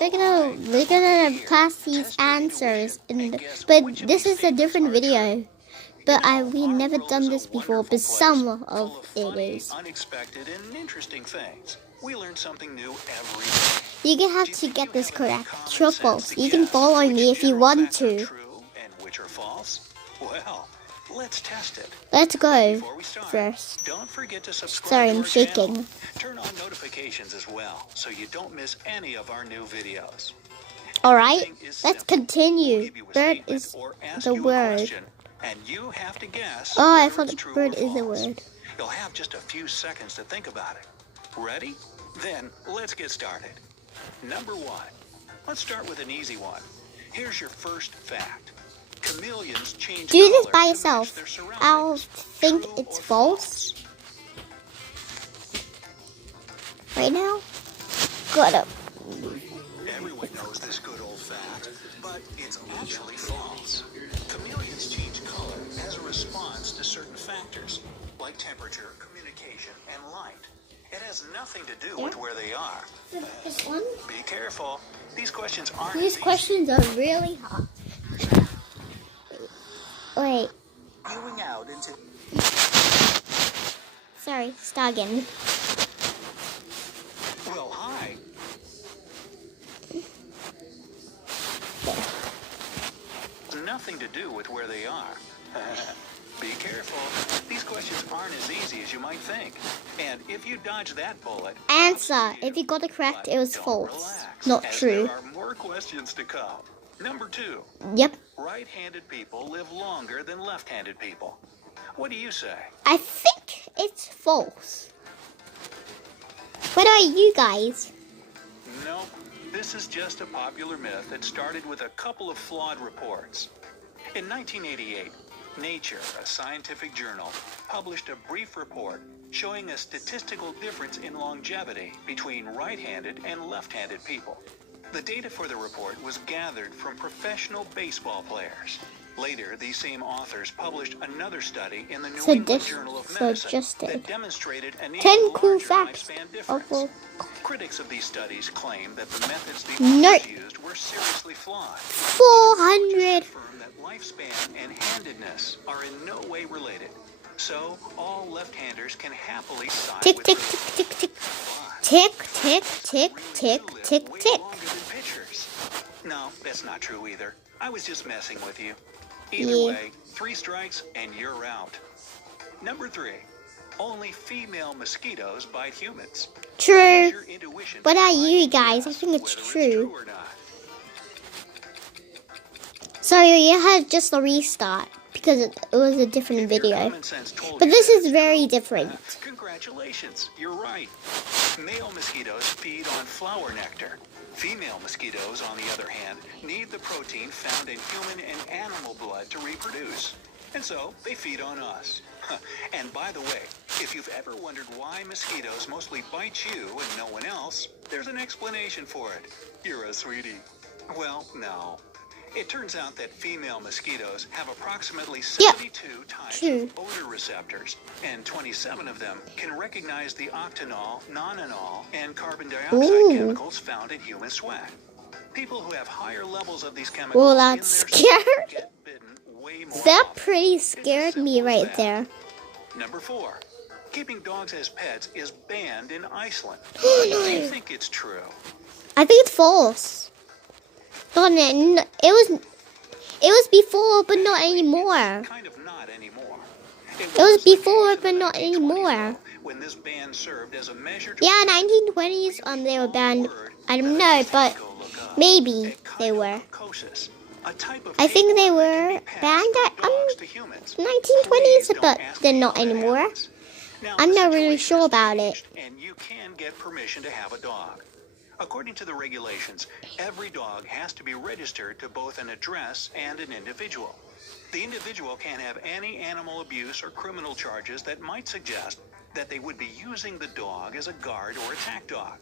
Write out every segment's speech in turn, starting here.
we're gonna pass these answers, but this is a different video. But we never done this before, but some of it is. Unexpected and interesting things. We learn something new every day. You can have to get this correct. True or false. You can follow me if you want to. True and which are false? Well, let's test it. Let's go Before we start, first. don't forget to subscribe Sorry, to I'm our channel. shaking. Turn on notifications as well, so you don't miss any of our new videos. Alright, let's continue. Bird is the word. And you have to guess. Oh, I thought the bird is the word. You'll have just a few seconds to think about it. Ready? Then let's get started. Number 1. Let's start with an easy one. Here's your first fact. Chameleons change Do this color by to yourself. match their surroundings. I'll think True it's or false. Right now? Got up. Everyone knows this good old fact, but it's actually false. Chameleons change color as a response to certain factors, like temperature, communication, and light. It has nothing to do with where they are. This one? Be careful. These questions aren't These easy. questions are really hard. Wait. Viewing out into Sorry, start again. well, hi. Nothing to do with where they are. Be careful. These questions aren't as easy as you might think. And if you dodge that bullet, Answer. If you got it correct, it was don't false. relax, Not as true. There are more questions to come. Number 2. Yep. Right-handed people live longer than left-handed people. What do you say? I think it's false. What are you guys? Nope. This is just a popular myth that started with a couple of flawed reports. In 1988, Nature, a scientific journal, published a brief report showing a statistical difference in longevity between right-handed and left-handed people. The data for the report was gathered from professional baseball players. Later, these same authors published another study in the New England Journal of Medicine that demonstrated an 10 even cool larger facts lifespan of difference. all. Critics of these studies claim that the methods the Nope. authors used were seriously flawed. 400. Confirm that lifespan and handedness are in no way related. So, all left-handers can happily side Tick, with tick, the tick, tick, tick. but Tick, tick, tick, tick, really do tick, live tick. way longer than pictures. No, that's not true either. I was just messing with you. Either Yeah. way, 3 strikes and you're out. Number 3. Only female mosquitoes bite humans. True. Use your intuition What to are find you and guys? I guess think it's whether true. or not. Sorry, you had just a restart because it was a different If your video. common sense told But you this that is it's very true, different. Congratulations, you're right. Male mosquitoes feed on flower nectar. Female mosquitoes, on the other hand, need the protein found in human and animal blood to reproduce. And so, they feed on us. And by the way, if you've ever wondered why mosquitoes mostly bite you and no one else, there's an explanation for it. You're a sweetie. Well, no. It turns out that female mosquitoes have approximately 72 types true. of odor receptors, and 27 of them can recognize the octanol, nonanol, and carbon dioxide Ooh. chemicals found in human sweat. People who have higher levels of these chemicals Well, in that's their sweat scary. get bitten way more That often. pretty scared me right there. Number 4. Keeping dogs as pets is banned in Iceland. Oh, Do you no. think it's true? I think it's false. But it was before, but not anymore. Kind of not anymore. It was the before, case in but the not 1920s, anymore. though, when this ban served as a measure to Yeah, 1920s, they were banned. I don't know, but maybe they were. I think they were banned at 1920s, but they're not anymore. I'm not really sure about it. And you can get permission to have a dog. According to the regulations, every dog has to be registered to both an address and an individual. The individual can't have any animal abuse or criminal charges that might suggest that they would be using the dog as a guard or attack dog.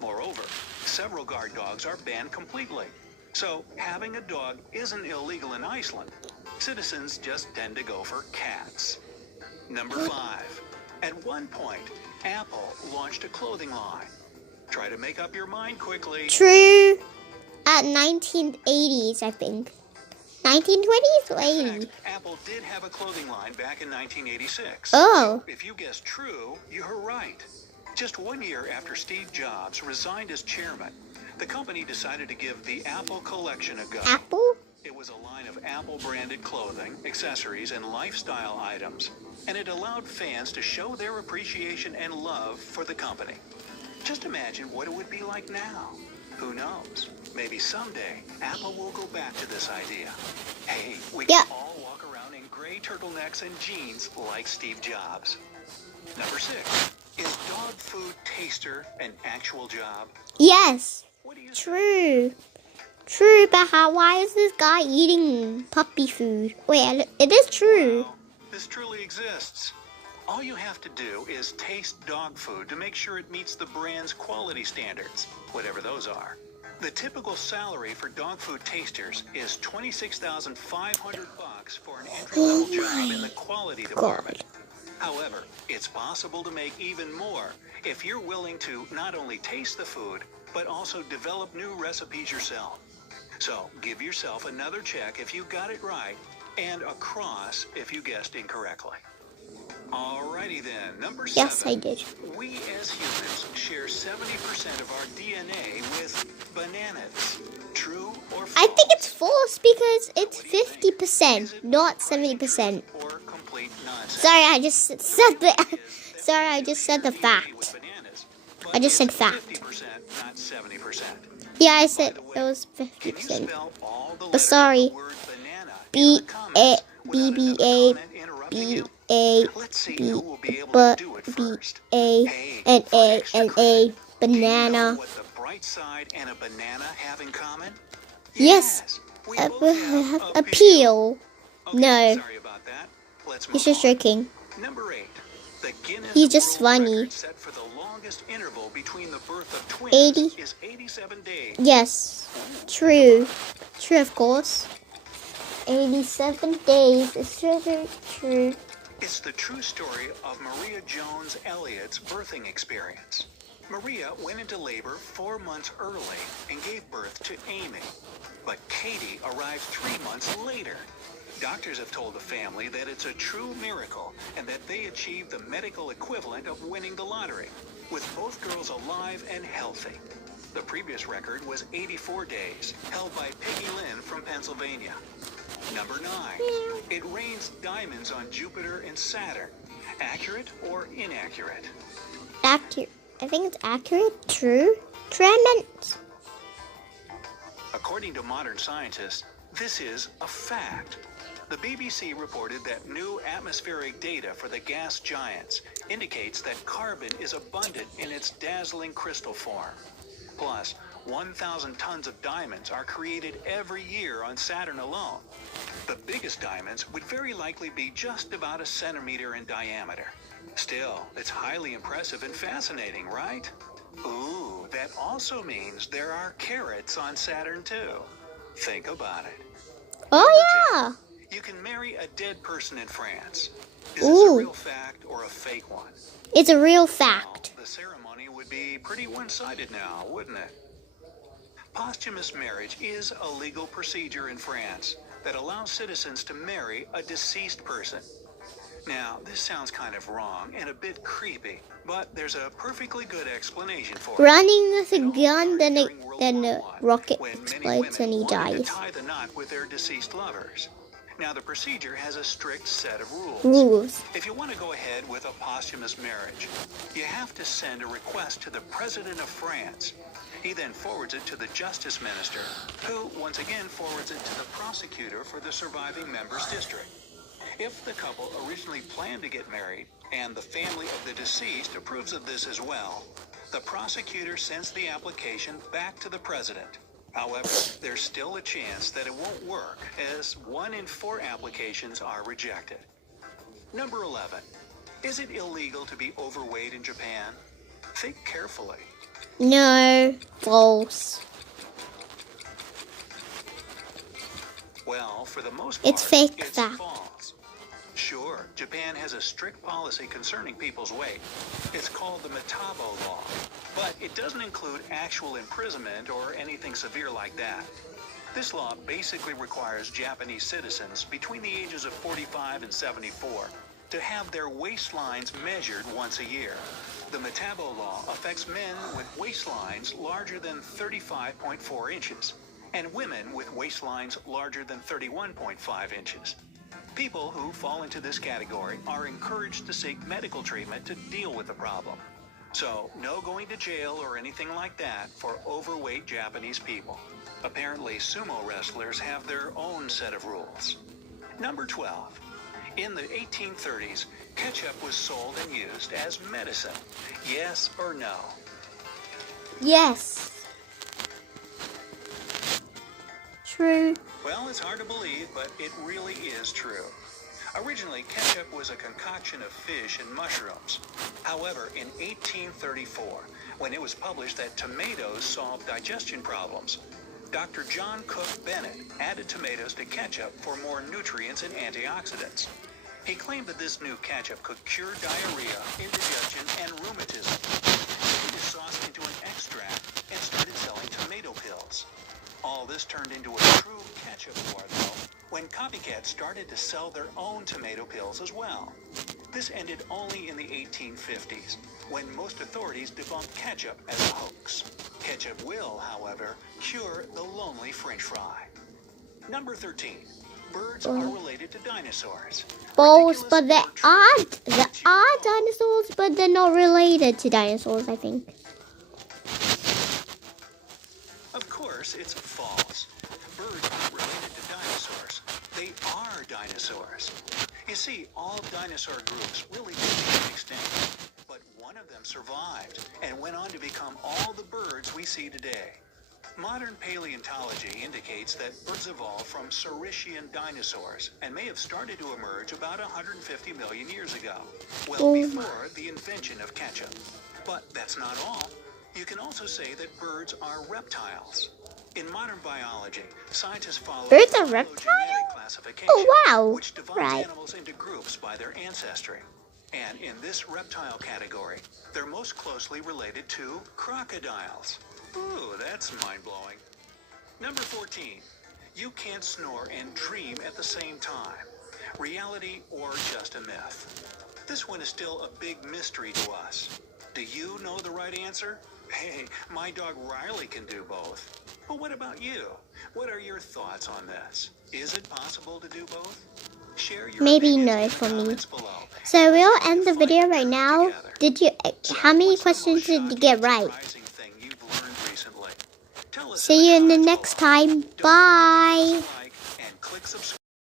Moreover, several guard dogs are banned completely. So having a dog isn't illegal in Iceland. Citizens just tend to go for cats. Number 5. At one point, Apple launched a clothing line. Try to make up your mind quickly. True. about 1980s, I think. 1920s or In 80s? fact, Apple did have a clothing line back in 1986. Oh. So if you guessed true, you're right. Just 1 year after Steve Jobs resigned as chairman, the company decided to give the Apple collection a go. Apple? It was a line of Apple-branded clothing, accessories, and lifestyle items, and it allowed fans to show their appreciation and love for the company. Just imagine what it would be like now. Who knows? Maybe someday Apple will go back to this idea. Hey, we can all walk around in gray turtlenecks and jeans like Steve Jobs. Number 6. Is dog food taster an actual job? Yes. What do you True. True, but why is this guy eating puppy food? Wait, it is true. Well, this truly exists. All you have to do is taste dog food to make sure it meets the brand's quality standards, whatever those are. The typical salary for dog food tasters is $26,500 for an entry-level job in the quality department. However, it's possible to make even more if you're willing to not only taste the food, but also develop new recipes yourself. So give yourself another check if you got it right, and a cross if you guessed incorrectly. Alrighty then, number 7. Yes, I did. We as humans share 70% of our DNA with bananas. True or false? I think it's false because it's What do you think? 50%, Is it not partial 70%. truth or complete nonsense? Sorry, I just said the. Sorry, I just said the DNA fact. with bananas, but I just said it's fact. 50%, not 70%. Yeah, I said By the it way, was Can you 50%. spell all the But letters sorry. of the word banana in B the comments A without B another A comment interrupting B you? A Let's see B who will be able B to do it B first. A Hey, and for A extra and credit, A do you know banana. what the bright side and a banana have in common? Yes. we both have a Appeal. Okay, No. sorry about that. Let's move He's just on. joking. Number 8. The Guinness He's just World funny. Record set for the longest interval between the birth of twins 80. is 87 days. Yes. True. True, of course. 87 days. It's true. True. It's the true story of Maria Jones Elliott's birthing experience. Maria went into labor 4 months early and gave birth to Amy. But Katie arrived 3 months later. Doctors have told the family that it's a true miracle and that they achieved the medical equivalent of winning the lottery, with both girls alive and healthy. The previous record was 84 days, held by Peggy Lynn from Pennsylvania. Number 9. It rains diamonds on Jupiter and Saturn. Accurate or inaccurate? Accurate. I think it's accurate. True. True, I meant. According to modern scientists, this is a fact. The BBC reported that new atmospheric data for the gas giants indicates that carbon is abundant in its dazzling crystal form. Plus, 1,000 tons of diamonds are created every year on Saturn alone. The biggest diamonds would very likely be just about a centimeter in diameter. Still, it's highly impressive and fascinating, right? Ooh, that also means there are carrots on Saturn too. Think about it. Oh, yeah. You can marry a dead person in France. Is this Ooh. a real fact or a fake one? It's a real Well, fact. the ceremony would be pretty one-sided now, wouldn't it? Posthumous marriage is a legal procedure in France that allows citizens to marry a deceased person. Now, this sounds kind of wrong and a bit creepy, but there's a perfectly good explanation for it. Running with a It all gun, started then during World the War I, rocket when many explodes women and he wanted dies. to tie the knot with their deceased lovers. Now, the procedure has a strict set of rules. Rules. If you want to go ahead with a posthumous marriage, you have to send a request to the President of France. He then forwards it to the Justice Minister, who once again forwards it to the prosecutor for the surviving member's district. If the couple originally planned to get married, and the family of the deceased approves of this as well, the prosecutor sends the application back to the President. However, there's still a chance that it won't work, as 1 in 4 applications are rejected. Number 11. Is it illegal to be overweight in Japan? Think carefully. No. False. Well, for the most part, It's fake it's fact. false. Sure, Japan has a strict policy concerning people's weight. It's called the Metabo Law, but it doesn't include actual imprisonment or anything severe like that. This law basically requires Japanese citizens between the ages of 45 and 74 to have their waistlines measured once a year. The Metabo Law affects men with waistlines larger than 35.4 inches and women with waistlines larger than 31.5 inches. People who fall into this category are encouraged to seek medical treatment to deal with the problem. So, no going to jail or anything like that for overweight Japanese people. Apparently, sumo wrestlers have their own set of rules. Number 12. In the 1830s, ketchup was sold and used as medicine. Yes or no? Yes. True. Well, it's hard to believe, but it really is true. Originally, ketchup was a concoction of fish and mushrooms. However, in 1834, when it was published that tomatoes solve digestion problems, Dr. John Cook Bennett added tomatoes to ketchup for more nutrients and antioxidants. He claimed that this new ketchup could cure diarrhea, indigestion, and rheumatism. He made his sauce into an extract and started selling tomato pills. All this turned into a true ketchup war, though, when copycats started to sell their own tomato pills as well. This ended only in the 1850s, when most authorities debunked ketchup as a hoax. Ketchup will, however, cure the lonely French fry. Number 13. Birds are related to dinosaurs. Both, but there are dinosaurs, but they're not related to dinosaurs, I think. Of course, it's false. Birds aren't related to dinosaurs. They are dinosaurs. You see, all dinosaur groups really did become extinct, but one of them survived and went on to become all the birds we see today. Modern paleontology indicates that birds evolved from Saurischian dinosaurs and may have started to emerge about 150 million years ago, well before the invention of ketchup. But that's not all. You can also say that birds are reptiles. In modern biology, scientists follow Birds are phylogenetic reptiles? classification, Oh, wow. which divides Right. animals into groups by their ancestry. And in this reptile category, they're most closely related to crocodiles. Ooh, that's mind-blowing. Number 14. You can't snore and dream at the same time. Reality or just a myth? This one is still a big mystery to us. Do you know the right answer? Hey, my dog Riley can do both. But what about you? What are your thoughts on this? Is it possible to do both? Share your Maybe opinions no in the for me. comments below. So we'll end the video right now. How many What's the questions most did you shocking get and right? surprising thing you've learned recently? Tell us See you in the comments next below. time. Don't forget to Bye. subscribe